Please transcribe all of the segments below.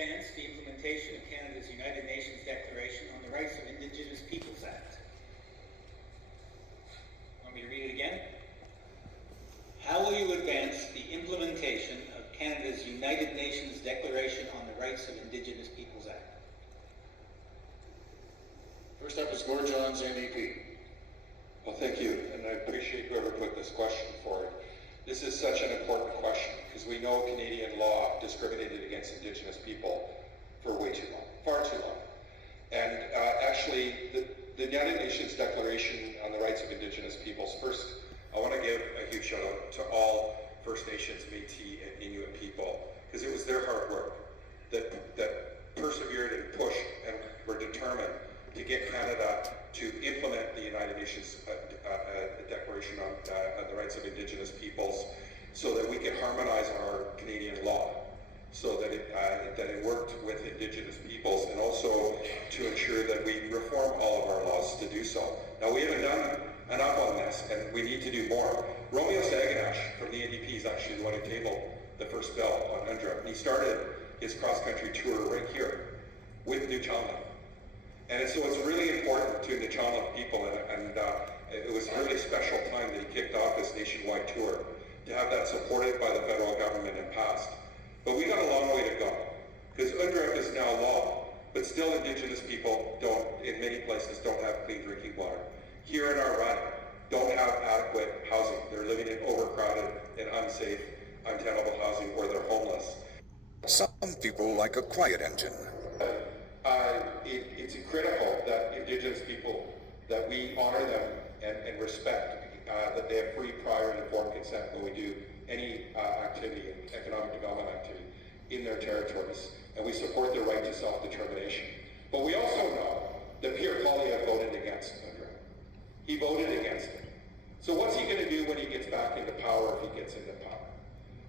advance the implementation of Canada's United Nations Declaration on the Rights of Indigenous Peoples Act? Want me to read it again? How will you advance the implementation of Canada's United Nations Declaration on the Rights of Indigenous Peoples Act? First up is Gord Johns, NDP. Well, thank you, and I appreciate whoever put this question forward. This is such an important question because we know Canadian law discriminated against Indigenous people for way too long, far too long. And actually, the United Nations Declaration on the Rights of Indigenous Peoples, first, I want to give a huge shout out to all First Nations, Métis, and Inuit people, because it was their hard work that persevered and pushed and were determined to get Canada to implement the United Nations Declaration on the Rights of Indigenous Peoples so that we could harmonize our Canadian law so that it worked with Indigenous peoples, and also to ensure that we reform all of our laws to do so. Now, we haven't done enough on this, and we need to do more. Romeo Saganash from the NDP is actually the one who tabled the first bill on UNDRIP, and he started his cross-country tour right here with Nuu-uu-ta-meek. And so it's really important to Nuu-uu-ta-meek people, and it was a really special time that he kicked off this nationwide tour to have that supported by the federal government and passed. But we got a long way to go, because UNDRIP is now law, but still Indigenous people in many places don't have clean drinking water. Here in our run, don't have adequate housing. They're living in overcrowded and unsafe, untenable housing, or they're homeless. Some people like a quiet engine. It's critical that Indigenous people, that we honor them and respect that they have free, prior, and informed consent when we do any activity, economic development activity, in their territories. And we support their right to self-determination. But we also know that Pierre Poilievre voted against UNDRIP. He voted against it. So what's he going to do when he gets back into power, if he gets into power?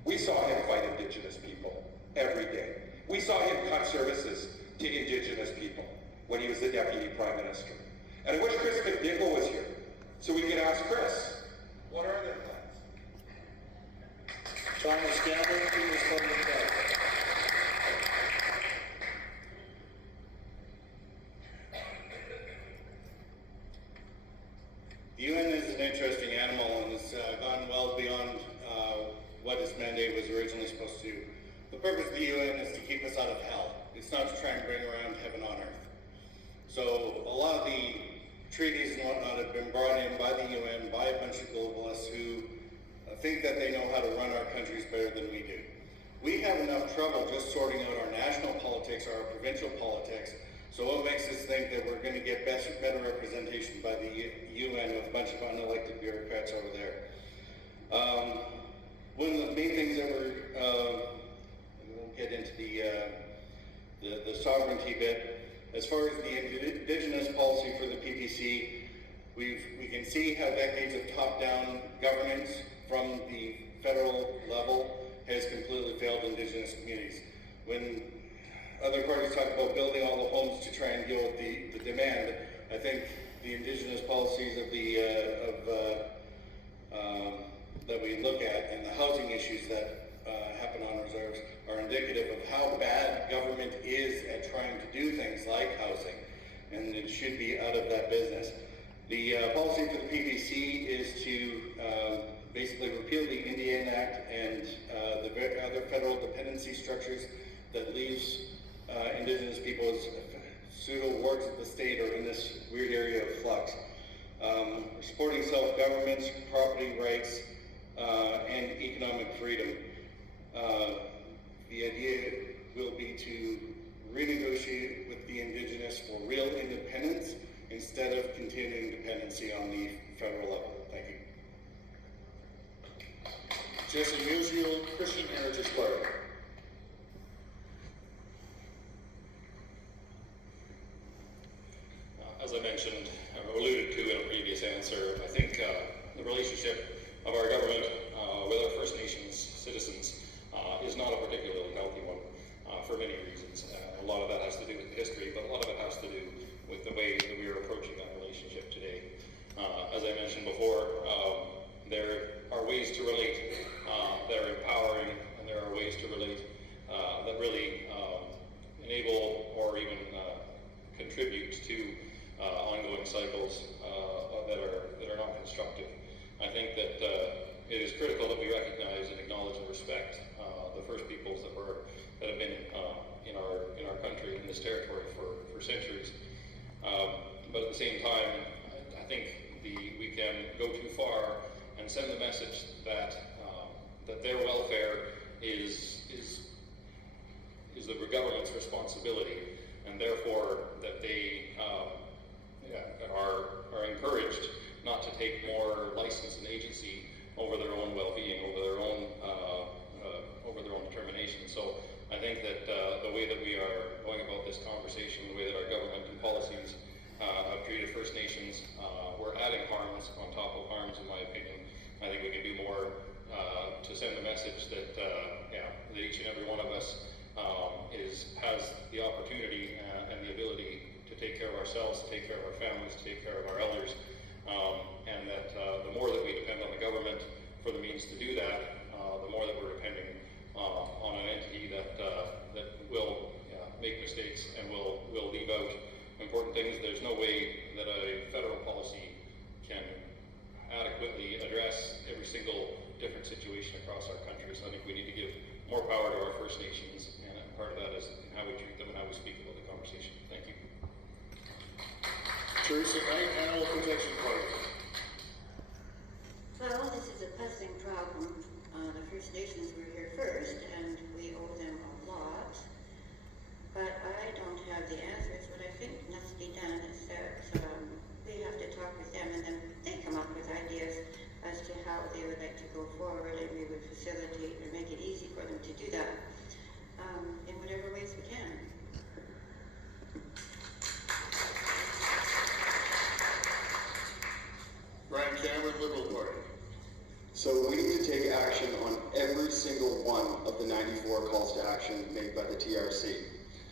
We saw him fight Indigenous people every day. We saw him cut services to Indigenous people when he was the Deputy Prime Minister. And I wish Chris McNichol was here, so we could ask Chris, what are their plans? Thomas Gamble, please respond to that. The UN is an interesting animal and has gone well beyond what its mandate was originally supposed to do. The purpose of the UN is to keep us out of hell. It's not to try and bring around heaven on earth. So a lot of the treaties and whatnot have been brought in by the UN, by a bunch of globalists who think that they know how to run our countries better than we do. We have enough trouble just sorting out our national politics or our provincial politics. So what makes us think that we're going to get better representation by the UN with a bunch of unelected bureaucrats over there? One of the main things that we won't get into the sovereignty bit. As far as the Indigenous policy for the PPC, we can see how decades of top-down governance from the federal level has completely failed Indigenous communities. When other parties talk about building all the homes to try and deal with the demand, I think the Indigenous policies of that we look at and the housing issues that happen on reserves are indicative of how bad government is at trying to do things like housing, and it should be out of that business. The policy for the PPC is to basically repeal the Indian Act and the other federal dependency structures that leaves Indigenous people as pseudo wards of the state or in this weird area of flux. Supporting self-government, property rights, and economic freedom. The idea will be to renegotiate with the Indigenous for real independence instead of continuing dependency on the federal level. Thank you. Jesse Musial, Christian Heritage Party. As I mentioned, or alluded to in a previous answer, I think the relationship of our government with our First Nations citizens is not a particularly healthy one for many reasons. A lot of that has to do with history, but a lot of it has to do with the way that we are approaching that relationship today. As I mentioned before, there are ways to relate that are empowering, and there are ways to relate that really enable or even contribute to ongoing cycles that are not constructive. I think that it is critical that we recognize and acknowledge and respect the first peoples that have been in our country, in this territory for centuries. But at the same time, I think we can go too far and send the message that their welfare is the government's responsibility, and therefore that they are encouraged not to take more license and agency over their own well-being, over their own determination. So I think that the way that we are going about this conversation, the way that our government and policies have treated First Nations, we're adding harms on top of harms, in my opinion. I think we can do more to send the message that that each and every one of us has the opportunity and the ability to take care of ourselves, to take care of our families, to take care of our elders, and that the more that we depend on the government for the means to do that, the more that we're depending on an entity that will make mistakes and will leave out important things. There's no way that a federal policy can adequately address every single different situation across our country. So I think we need to give more power to our First Nations, and part of that is how we treat them and how we speak about the conversation. Thank you. Teresa Knight, Animal Protection Party. Well, this is a pressing problem. The First Nations were here first, and we owe them a lot. But I don't have the answers. What I think must be done is that we have to talk with them, and then they come up with ideas as to how they would like to go forward, and we would facilitate and make it easy for them to do that in whatever ways we can. Brian Cameron, Liberal Party. So we need to take action on every single one of the 94 calls to action made by the TRC.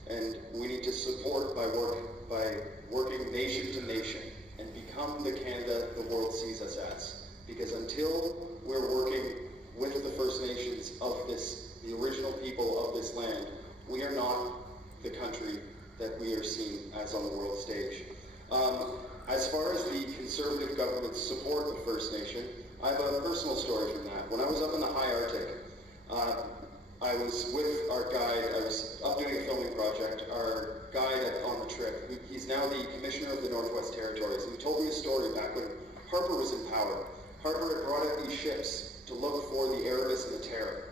And we need to support by working nation to nation and become the Canada the world sees us as. Because until we're working with the First Nations of the original people of this land, we are not the country that we are seen as on the world stage. As far as the Conservative government's support of First Nation, I have a personal story from that. When I was up in the high Arctic, I was with our guide. I was up doing a filming project. Our guide on the trip, he's now the Commissioner of the Northwest Territories, and he told me a story back when Harper was in power. Harper had brought out these ships to look for the Erebus and the Terror.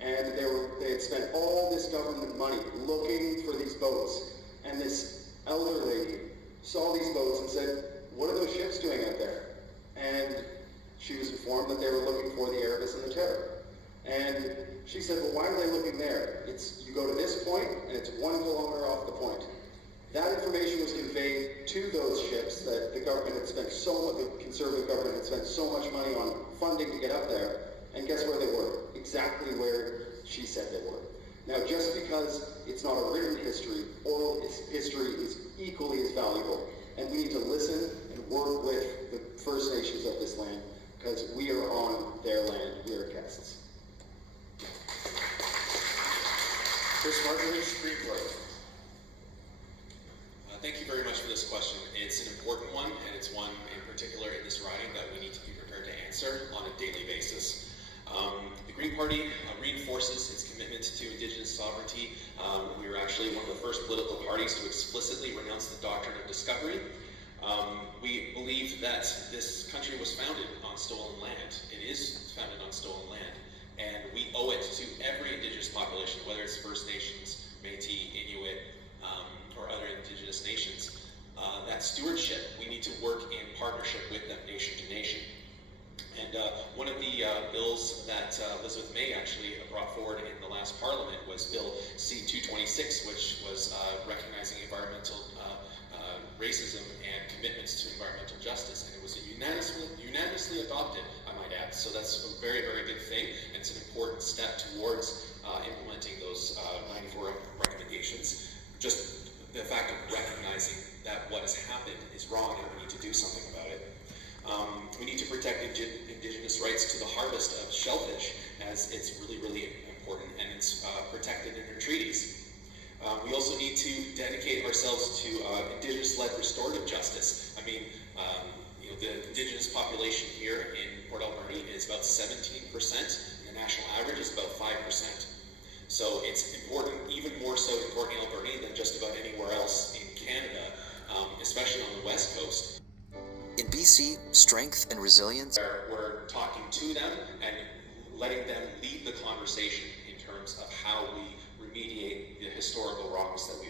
And they had spent all this government money looking for these boats. And this elder lady saw these boats and said, "What are those ships doing out there?" And she was informed that they were looking for the Erebus and the Terror. And she said, "Well, why are they looking there? You go to this point, and it's 1 kilometer off the point." That information was conveyed to those ships that the government had spent the Conservative government had spent so much money on funding to get up there. And guess where they were? Exactly where she said they were. Now, just because it's not a written history, oral history is equally as valuable. And we need to listen and work with the First Nations of this land, because we are on their land. We are guests. Chris Markovich, Green Party. Thank you very much for this question. It's an important one, and it's one in particular in this riding that we need to be prepared to answer on a daily basis. The Green Party reinforces its commitment to Indigenous sovereignty. We were actually one of the first political parties to explicitly renounce the doctrine of discovery. We believe that this country was founded on stolen land. It is founded on stolen land, and we owe it to every Indigenous population, whether it's First Nations, Métis, Inuit, or other Indigenous nations. That stewardship, we need to work in partnership with them, nation to nation. And one of the bills that Elizabeth May actually brought forward in the last Parliament was Bill C-226, which was recognizing environmental racism and commitments to environmental justice, and it was unanimously adopted, I might add. So that's a very, very good thing, and it's an important step towards implementing those 94 recommendations. Just the fact of recognizing that what has happened is wrong and we need to do something about it. We need to protect Indigenous rights to the harvest of shellfish, as it's really, really important, and it's protected in our treaties. We also need to dedicate ourselves to Indigenous-led restorative justice. I mean, the Indigenous population here in Port Alberni is about 17%, and the national average is about 5%. So it's important, even more so in Port Alberni than just about anywhere else in Canada, especially on the West Coast. In BC, strength and resilience. We're talking to them and letting them lead the conversation in terms of how we remediate the historical wrongs that we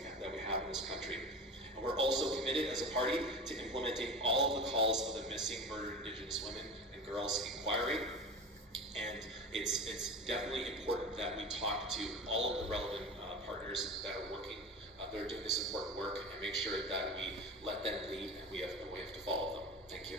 have in this country. And we're also committed as a party to implementing all of the calls of the Missing Murdered Indigenous Women and Girls Inquiry. And it's definitely important that we talk to all of the relevant partners that are working, that are doing this important work, and make sure that we let them lead and we have to follow them. Thank you.